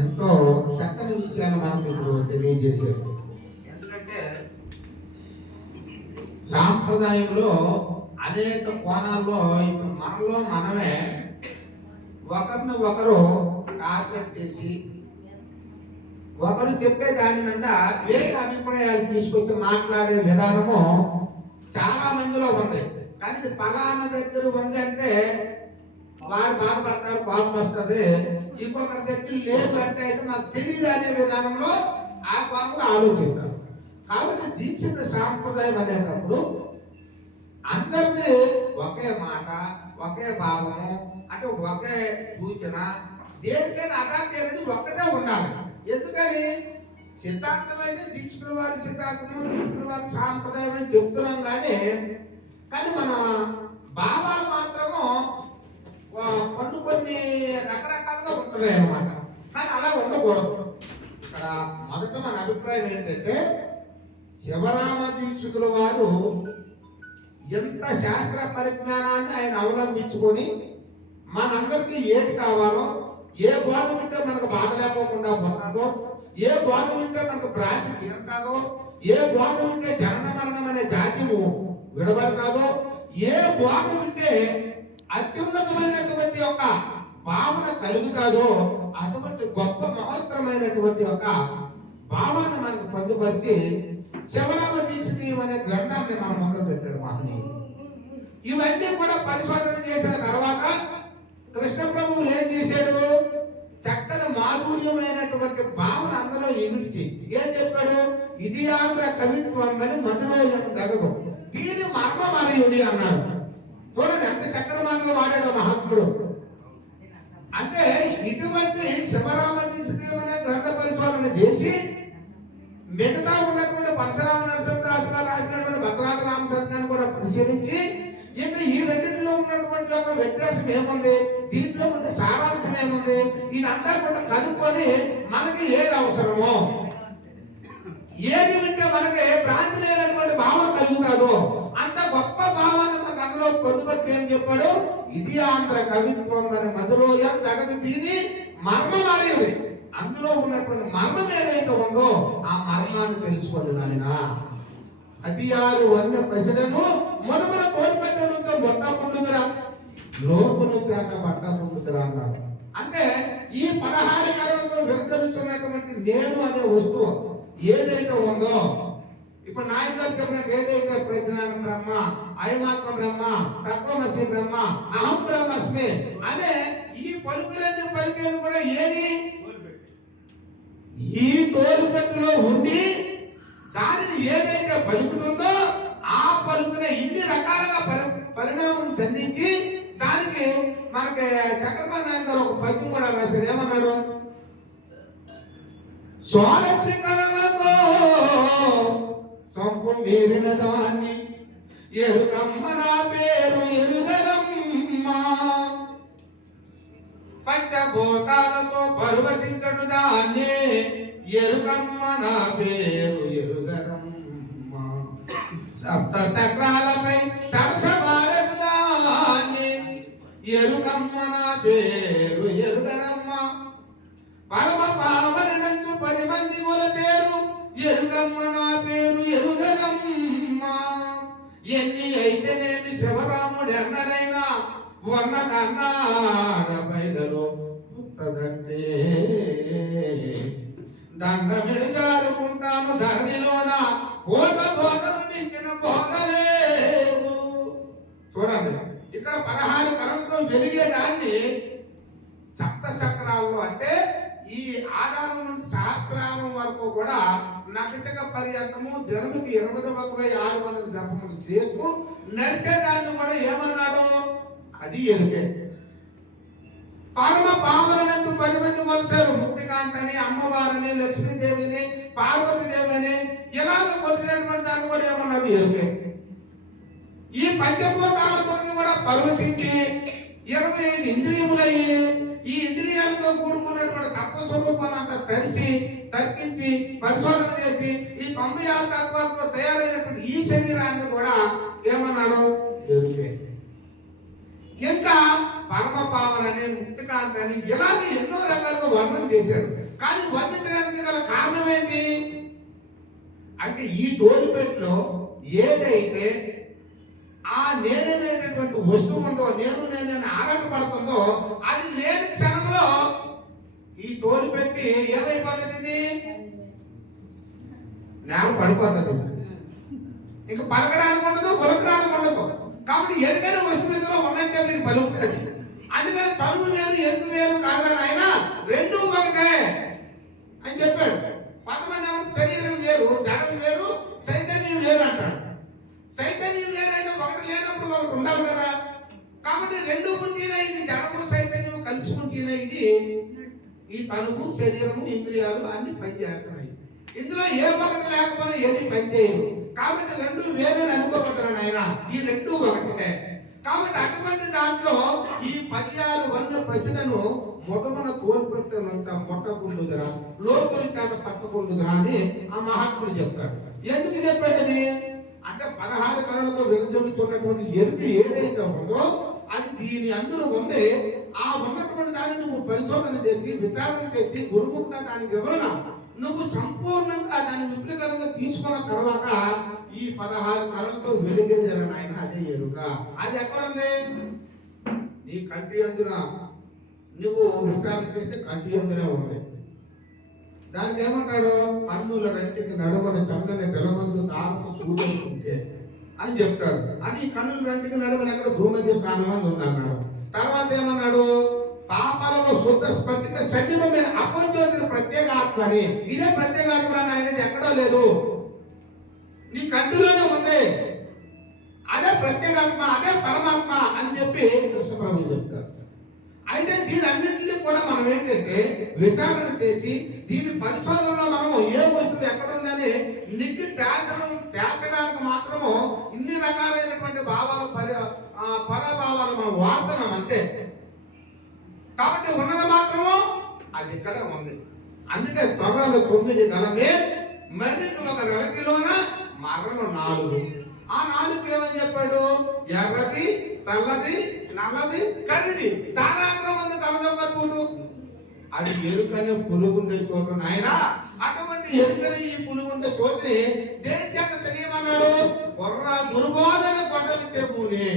ఎంతో చక్కని విషయాలు మనకు ఇప్పుడు తెలియజేశారు. ఎందుకంటే సాంప్రదాయంలో అనేక కోణాల్లో ఇప్పుడు మనలో మనమే ఒకరిని ఒకరు టార్గెట్ చేసి ఒకరు చెప్పే దాని మీద వేరే అభిప్రాయాలు తీసుకొచ్చి మాట్లాడే విధానము చాలా మందిలో ఉంది. కానీ పలానా దగ్గర ఉంది అంటే వారు బాధపడతారు, కోపం వస్తుంది. ఇంకొకరి దగ్గర లేదు అంటే అయితే మాకు తెలియదు అనే విధానంలో ఆ కోణంలో ఆలోచిస్తారు. కాబట్టి దీక్షిత సాంప్రదాయం అనేటప్పుడు అందరిది ఒకే మాట, ఒకే భావము, అంటే ఒకే సూచన, దేనికైనా అథారిటీ అనేది ఒక్కటే ఉండాలి. ఎందుకని సిద్ధాంతం అయితే దీక్షితుల వారి సిద్ధాంతము, దీక్షితుల వారి సాంప్రదాయం అని చెప్తున్నాం. కానీ మన భావాలు మాత్రము కొన్ని రకరకాలుగా ఉంటున్నాయి అన్నమాట. కానీ అలా ఉండకూడదు. ఇక్కడ మొదట మన అభిప్రాయం ఏంటంటే శివరామ దీక్షితుల వారు ఎంత శాస్త్ర పరిజ్ఞానాన్ని ఆయన అవలంబించుకొని మనందరికీ ఏది కావాలో, ఏ బోధ ఉంటే మనకు బాధ లేకోకుండా పోతుందో, ఏ బోధ ఉంటే మనకు భ్రాంతి తింటాదో, ఏ బోధ ఉంటే జనన మరణం అనే జాత్యము విడబడతాదో, ఏ బోధ ఉంటే అత్యున్నతమైనటువంటి ఒక భావన కలుగుతాదో అటువంటి గొప్ప మహోత్తరమైనటువంటి ఒక భావాన్ని మనకు పొందుపరిచి శివరామ దీక్షితీయం అనే గ్రంథాన్ని మనం మొదలు పెట్టారు మహనీయులు. ఇవన్నీ కూడా పరిశోధన చేసిన తర్వాత కృష్ణ ప్రభువులు ఏం చేశాడు? చక్కని మాధుర్యమైనటువంటి భావన అందులో ఇమిడ్చి ఏం చెప్పాడు? ఇది ఆంధ్ర కవిత్వం అని మధులో తగదు, దీని మర్మమరయుడి అన్నాడు. చూడండి ఎంత చక్కని మాటలు వాడాడు మహాత్ముడు. అంటే ఇటువంటి శివరామ దీక్షితీయం అనే గ్రంథ పరిశోధన చేసి మిగతా ఉన్నటువంటి పరశురామ నరసింహదాస్ గారు రాసినటువంటి భద్రాద్రి రామ సత్యాన్ని కూడా పరిశీలించి ఇంకా ఈ రెండింటిలో ఉన్నటువంటి ఒక వ్యత్యాసం ఏముంది, దీంట్లో ఉండే సారాంశం ఏముంది, ఇదంతా కూడా కనుక్కొని మనకి ఏది అవసరమో, ఏది వింటే మనకి భ్రాంతి లేనటువంటి భావన కలుగుతాదో అంత గొప్ప భావాన్ని మనకు అందులో పొందుపరికి ఏం చెప్పాడు? ఇది ఆంధ్ర కవిత్వం అని మధురోయం తగదు దీని మర్మం అనేది. అందులో ఉన్నటువంటి మర్మం ఏదైతే ఉందో ఆ మర్మాన్ని తెలుసుకోండి నాయన. 16 వన్య పసిలను మొదమల కోరిపెట్టడంతో మొట్టకుండుదురా, లోకును చేత పట్టకుండుదురా అన్నాడు. అంటే ఈ 16 కళలతో వెలుగలుతున్నటువంటి నేను అనే వస్తువు ఏదైతే ఉందో, ఇప్పుడు నాయకులు చెప్పినట్టు ఏదైతే ప్రజ్ఞానం బ్రహ్మ, అయమాత్మ బ్రహ్మ, తత్వమసి బ్రహ్మ, అహం బ్రహ్మస్మి అనే ఈ పలుకులన్నీ పలికేది కూడా ఏది? ఈ తోలుపెట్టులో ఉండి దానిని ఏదైతే పలుకుతుందో ఆ పలుకునే ఇన్ని రకాలుగా పరిణామం చెందించి దానికి మనకి చక్రపాణి నాయన గారు ఒక పద్యం కూడా రాశారు. ఏమన్నాడు? స్వారస్య కళలతో సంపు మీరిన దాన్ని ఎరుకమ్మ నా పేరు ఎరుగరమ్మా, పంచభూతాలతో పరువశించడు దాన్ని ఎరుకమ్మ నా పేరు ఎరుగరమ్మా, సప్త చక్రాలపై సరసమాడడు దాన్ని ఎరుకమ్మ నా పేరు ఎరుగరమ్మా, పరమ పావన నంచు 10 మంది కొలచేరు ఎరుకమ్మ నా పేరు ఎరుగరమ్మా, ఎన్ని అయితేనేమి శివరాముడు ఎన్నడైనా వర్ణకన్నాడ బయలులో పుట్టదంటే దండమిడిగారుకుంటాను ధరణిలోన కోట బోధను నించిన బోధలేదు. చూడండి ఇక్కడ 16 కళలతో వెలిగేదాన్ని సప్త చక్రాల్లో, అంటే ఈ ఆదాము నుండి సహస్రానం వరకు కూడా నక్షక పర్యంతము దినముకి 8,600 జపములు సేపు నడిచేదాన్ని కూడా ఏమన్నాడు? అది ఎరుకే. పరమ పావనందు 10 మంది కొలిసారు. ముక్తికాంతని, అమ్మవారిని, లక్ష్మీదేవిని, పార్వతీదేవిని ఇలాగ కొలిసినటువంటి దాన్ని కూడా ఏమన్నాడు? ఎరుకే. ఈ పంచభూతాలతో కూడా పరవశించి 25 ఇంద్రియములయ్యి ఈ ఇంద్రియాలతో కూడుకున్నటువంటి తత్వస్వరూపాన్ని అంతా తెలిసి తర్కించి పరిశోధన చేసి ఈ 96 తత్వాలతో తయారైనటువంటి ఈ శరీరాన్ని కూడా ఏమన్నాడు? ఎరుకే. ఇంకా పరమ పావనని, ముక్తికాంత అని ఇలాగే ఎన్నో రకాలుగా వర్ణన చేశాడు. కానీ వర్ణించడానికి గల కారణం ఏంటి? అయితే ఈ తోలుపెట్టులో ఏదైతే ఆ నేననేటటువంటి వస్తువు ఉందో, నేనని ఆరాటపడుతుందో, అది లేని క్షణంలో ఈ తోలుపెట్టి ఏమైపోతుంది? నేల పడిపోతుంది. ఇంక పలకడానికి ఉండదు, ఉలకడానికి ఉండదు. కాబట్టి ఎరుకైన వస్తువు ఇందులో ఉన్నది చెప్పి ఇది పలుకుతుంది. అందుకని తలుపు వేరు ఎరుకు వేరు కాదు ఆయన, రెండూ ఒకటే అని చెప్పాడు. కొంతమంది ఏమంటే శరీరం వేరు, జడం వేరు, చైతన్యం వేరు అంటాడు. చైతన్యం వేరు అయితే ఒకటి లేనప్పుడు ఒకటి ఉండాలి కదా. కాబట్టి రెండు పుట్టిన ఇది జడము చైతన్యం కలిసి పుట్టిన ఇది ఈ తలుపు శరీరము ఇంద్రియాలు అన్ని పనిచేస్తున్నాయి. ఇందులో ఏ ఒకటి లేకపోయినా ఏది పనిచేయదు. కాబట్టి రెండు వేరే అనుకోపోతున్నాను ఆయన, ఈ రెండు ఒకటే. కాబట్టి అటువంటి దాంట్లో ఈ 16 వల్ల పసిలను మొదమన తోలుపెట్టిన మొట్టకుండుదరా, లోపలి చేత పట్టకుండుదరా అని ఆ మహాత్ముడు చెప్తాడు. ఎందుకు చెప్పాడని అంటే 16 కళలతో విరజల్లుతున్నటువంటి ఎరుక ఏదైతే ఉందో అది దీని అందులో ఉంది. ఆ ఉన్నటువంటి దాన్ని నువ్వు పరిశోధన చేసి విచారణ చేసి గురుముఖంగా దాని వివరణ నువ్వు సంపూర్ణంగా దాన్ని విపులీకరంగా తీసుకున్న తర్వాత ఈ 16 కళలతో వెలిగేదరని ఆయన అదే ఎరుక. అది ఎక్కడుంది? నీ కంటి అందున నువ్వు విచారణ చేస్తే కంటి అందునే ఉంది. దానికి ఏమంటాడు? కన్నుల రెంటికి నడుమని చల్లని బెలమందు తాకు సూచించుకుంటే అని చెప్తాడు. అది కన్నుల రెంటికి నడుమని ఎక్కడ భూమధ్య స్థానం అని ఉందన్నాడు. తర్వాత ఏమన్నాడు? పాపాలలో శుద్ధ స్పటిక సన్నిధమైన అపజ్యోతిని ప్రత్యేక ఆత్మ అని. ఇదే ప్రత్యేక ఆత్మ అనేది ఎక్కడో లేదు, నీ కంటిలోనే ఉంది. అదే ప్రత్యేగాత్మ, అదే పరమాత్మ అని చెప్పి కృష్ణప్రభు చెప్తారు. అయితే దీని అన్నింటినీ కూడా మనం ఏంటంటే విచారణ చేసి దీని పరిశోధనలో మనము ఏ వస్తువు ఎక్కడుందని నిగ్గి తేల్చడానికి మాత్రము ఇన్ని రకాలైనటువంటి భావాలు పరభావాలు మనం వాడుతున్నాం అంతే. కాబట్టి ఉన్నది మాత్రము అది ఇక్కడే ఉంది. అందుకే త్వరలో 9 గలమే, మరి ఒక నెలకిలోన మరణం 4. ఆ 4 ఏమని చెప్పాడు? ఎర్రది, తెల్లది, నల్లది, కర్రిది. దారాగ్రం ఉంది కలదొక్క చోటు. అది ఎరుకనే పులుగుండే చోటు నాయన. అటువంటి ఎరుకని ఈ పులుగుండే చోటుని దేని చేత తెలియమన్నాడు? గురుబోధన గొడ్డలు చెప్పుని.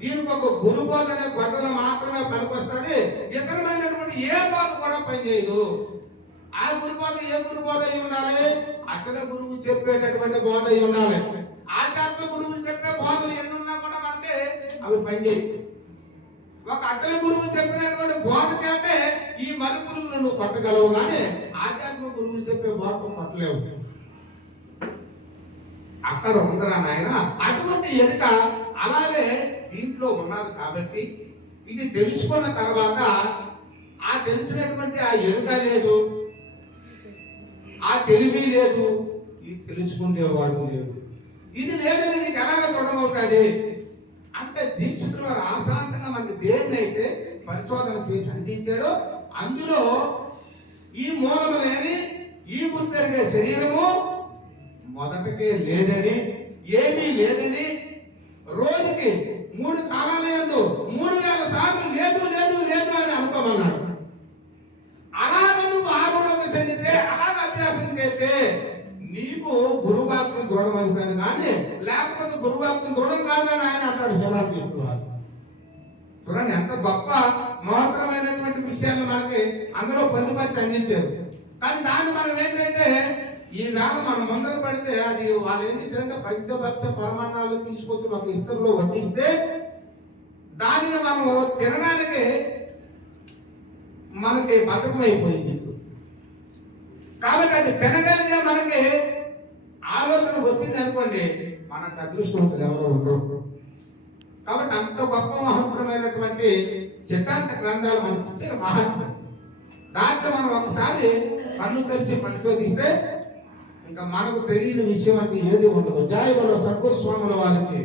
దీనికి ఒక గురుబోధన గొడ్డలు మాత్రమే పనికొస్తుంది. ఇతరమైనటువంటి ఏ బోధ కూడా పనిచేయదు. ఆ గురుబోధ ఏ గురుబోధ అయి ఉండాలి? అచల గురువు చెప్పేటటువంటి బోధ అయి ఉండాలి. ఆధ్యాత్మ గురువు చెప్పే బోధలు ఎన్ని ఉన్నా కూడా మనకి అవి పనిచేయవు. ఒక అచల గురువు చెప్పినటువంటి బోధ చేస్తే ఈ మరుపులు నువ్వు కొట్టగలవు, కానీ ఆధ్యాత్మ గురువు చెప్పే బోధ కొట్టలేవు. అక్కడ ఉందరా నాయన. అటువంటి ఎరుక అలాగే దీంట్లో ఉన్నది. కాబట్టి ఇది తెలుసుకున్న తర్వాత ఆ తెలిసినటువంటి ఆ ఎరుక లేదు, ఆ తెలివి లేదు, ఇది తెలుసుకునేవాడు లేదు. ఇది లేదని నీకు ఎలాగ తొడమవుతుంది అంటే దీక్షితుల వారు ఆశాంతంగా మనకి దేన్ని అయితే పరిశోధన చేసి అందించాడో అందులో ఈ మూలము లేని ఈ గుర్తెరిగే శరీరము మొదటికే లేదని, ఏమీ లేదని, రోజుకి 3 కాలాలయందు 3000 సార్లు లేదు లేదు లేదు అని అనుకోమన్నాడు. అలాగ నువ్వు ఆరోగ్యం చెందితే, అలాగ అభ్యాసం చేస్తే నీకు గురువాక్యం దృఢమైపోయింది, కానీ లేకపోతే గురువాక్యం దృఢం కాదని ఆయన అంటాడు. శివరాత్రి వారు చూడండి ఎంత గొప్ప మహత్తరమైనటువంటి విషయాన్ని మనకి అందులో పొందుపరిచి అందించారు. కానీ దాన్ని మనం ఏంటంటే ఈ వేళ మనం ముందర పడితే అది వాళ్ళు ఏం చేశారంటే పంచభక్ష పరమాన్నాలు తీసుకొచ్చి మాకు ఇస్తరులో వడ్డిస్తే దానిని మనము తినడానికి మనకి బద్ధకమైపోయింది. కాబట్టి అది తినగలిగే మనకి ఆలోచన వచ్చింది అనుకోండి, మనకు అదృష్టవంతులు ఎవరు ఉండరు. కాబట్టి అంత గొప్ప మహత్తరమైనటువంటి సిద్ధాంత గ్రంథాలు మనకి ఇచ్చారు మహాత్ములు. దాంట్లో మనం ఒకసారి కన్ను తెలిసి పరిశోధిస్తే ఇంకా మనకు తెలియని విషయం అంటే ఏది ఉండదు. జై బలో సద్గురు స్వాముల వారికి.